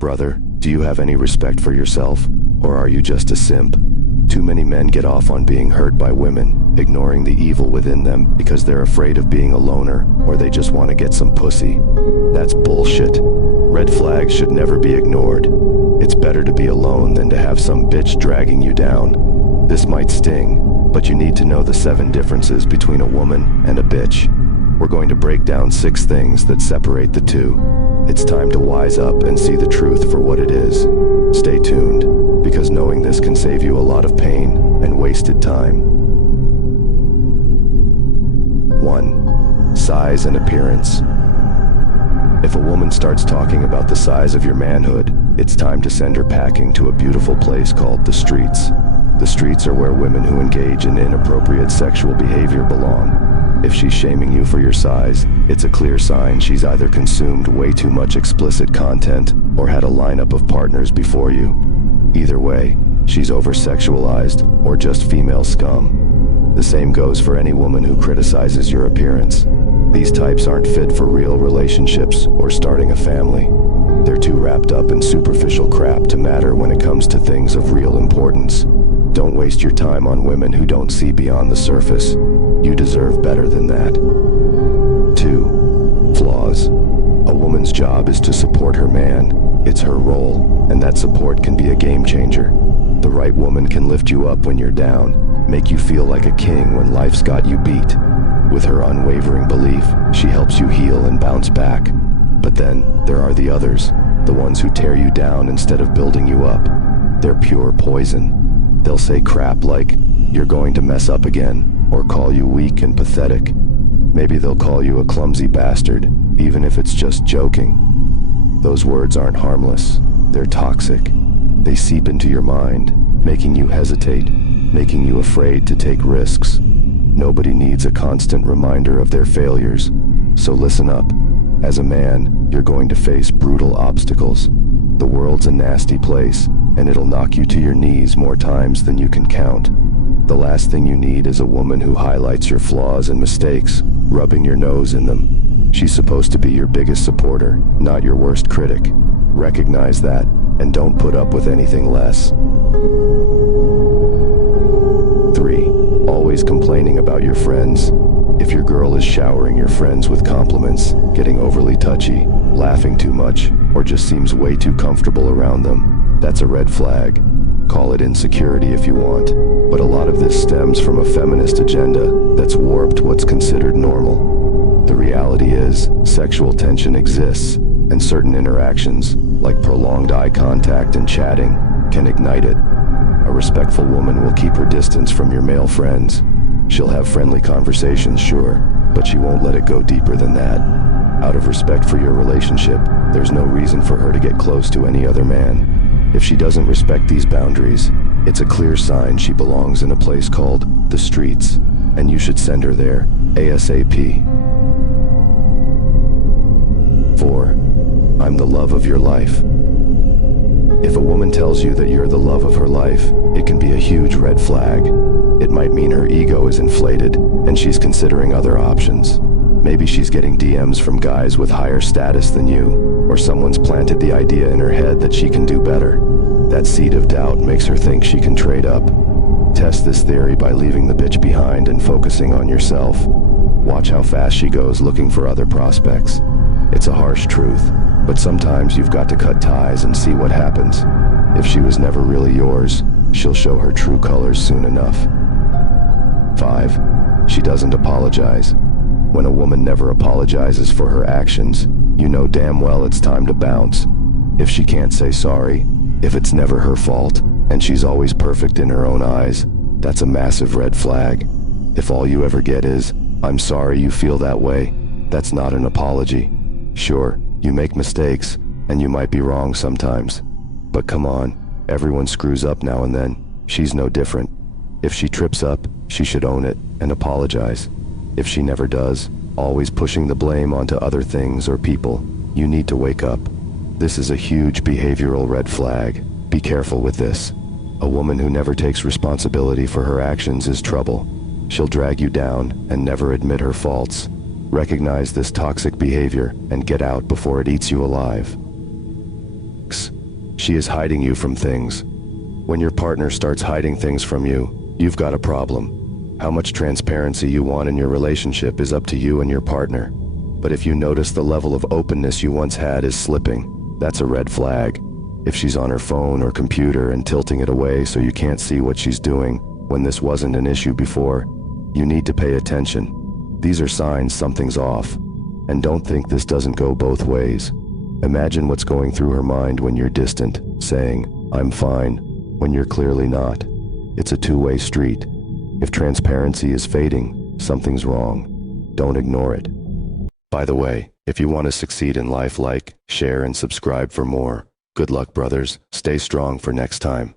Brother, do you have any respect for yourself? Or are you just a simp? Too many men get off on being hurt by women, ignoring the evil within them because they're afraid of being a loner, or they just want to get some pussy. That's bullshit. Red flags should never be ignored. It's better to be alone than to have some bitch dragging you down. This might sting, but you need to know the 7 differences between a woman and a bitch. We're going to break down 6 things that separate the two. It's time to wise up and see the truth for what it is. Stay tuned, because knowing this can save you a lot of pain and wasted time. 1. Size and appearance. If a woman starts talking about the size of your manhood, it's time to send her packing to a beautiful place called the streets. The streets are where women who engage in inappropriate sexual behavior belong. If she's shaming you for your size, it's a clear sign she's either consumed way too much explicit content or had a lineup of partners before you. Either way, she's over-sexualized or just female scum. The same goes for any woman who criticizes your appearance. These types aren't fit for real relationships or starting a family. They're too wrapped up in superficial crap to matter when it comes to things of real importance. Don't waste your time on women who don't see beyond the surface. You deserve better than that. 2. Flaws. A woman's job is to support her man. It's her role, and that support can be a game changer. The right woman can lift you up when you're down, make you feel like a king when life's got you beat. With her unwavering belief, she helps you heal and bounce back. But then, there are the others, the ones who tear you down instead of building you up. They're pure poison. They'll say crap like, "You're going to mess up again," or call you weak and pathetic. Maybe they'll call you a clumsy bastard, even if it's just joking. Those words aren't harmless. They're toxic. They seep into your mind, making you hesitate, making you afraid to take risks. Nobody needs a constant reminder of their failures. So listen up. As a man, you're going to face brutal obstacles. The world's a nasty place, and it'll knock you to your knees more times than you can count. The last thing you need is a woman who highlights your flaws and mistakes, rubbing your nose in them. She's supposed to be your biggest supporter, not your worst critic. Recognize that, and don't put up with anything less. 3. Always complaining about your friends. If your girl is showering your friends with compliments, getting overly touchy, laughing too much, or just seems way too comfortable around them, that's a red flag. Call it insecurity if you want, but a lot of this stems from a feminist agenda that's warped what's considered normal. The reality is, sexual tension exists, and certain interactions, like prolonged eye contact and chatting, can ignite it. A respectful woman will keep her distance from your male friends. She'll have friendly conversations, sure, but she won't let it go deeper than that. Out of respect for your relationship, there's no reason for her to get close to any other man. If she doesn't respect these boundaries, it's a clear sign she belongs in a place called the streets, and you should send her there ASAP. 4. I'm the love of your life. If a woman tells you that you're the love of her life, it can be a huge red flag. It might mean her ego is inflated, and she's considering other options. Maybe she's getting DMs from guys with higher status than you, or someone's planted the idea in her head that she can do better. That seed of doubt makes her think she can trade up. Test this theory by leaving the bitch behind and focusing on yourself. Watch how fast she goes looking for other prospects. It's a harsh truth, but sometimes you've got to cut ties and see what happens. If she was never really yours, she'll show her true colors soon enough. 5. She doesn't apologize. When a woman never apologizes for her actions, you know damn well it's time to bounce. If she can't say sorry, if it's never her fault, and she's always perfect in her own eyes, that's a massive red flag. If all you ever get is, "I'm sorry you feel that way," that's not an apology. Sure, you make mistakes, and you might be wrong sometimes. But come on, everyone screws up now and then. She's no different. If she trips up, she should own it and apologize. If she never does, always pushing the blame onto other things or people, you need to wake up. This is a huge behavioral red flag. Be careful with this. A woman who never takes responsibility for her actions is trouble. She'll drag you down and never admit her faults. Recognize this toxic behavior and get out before it eats you alive. She is hiding you from things. When your partner starts hiding things from you, you've got a problem. How much transparency you want in your relationship is up to you and your partner. But if you notice the level of openness you once had is slipping, that's a red flag. If she's on her phone or computer and tilting it away so you can't see what she's doing, when this wasn't an issue before, you need to pay attention. These are signs something's off. And don't think this doesn't go both ways. Imagine what's going through her mind when you're distant, saying, "I'm fine," when you're clearly not. It's a two-way street. If transparency is fading, something's wrong. Don't ignore it. By the way, if you want to succeed in life, like, share, and subscribe for more. Good luck, brothers. Stay strong for next time.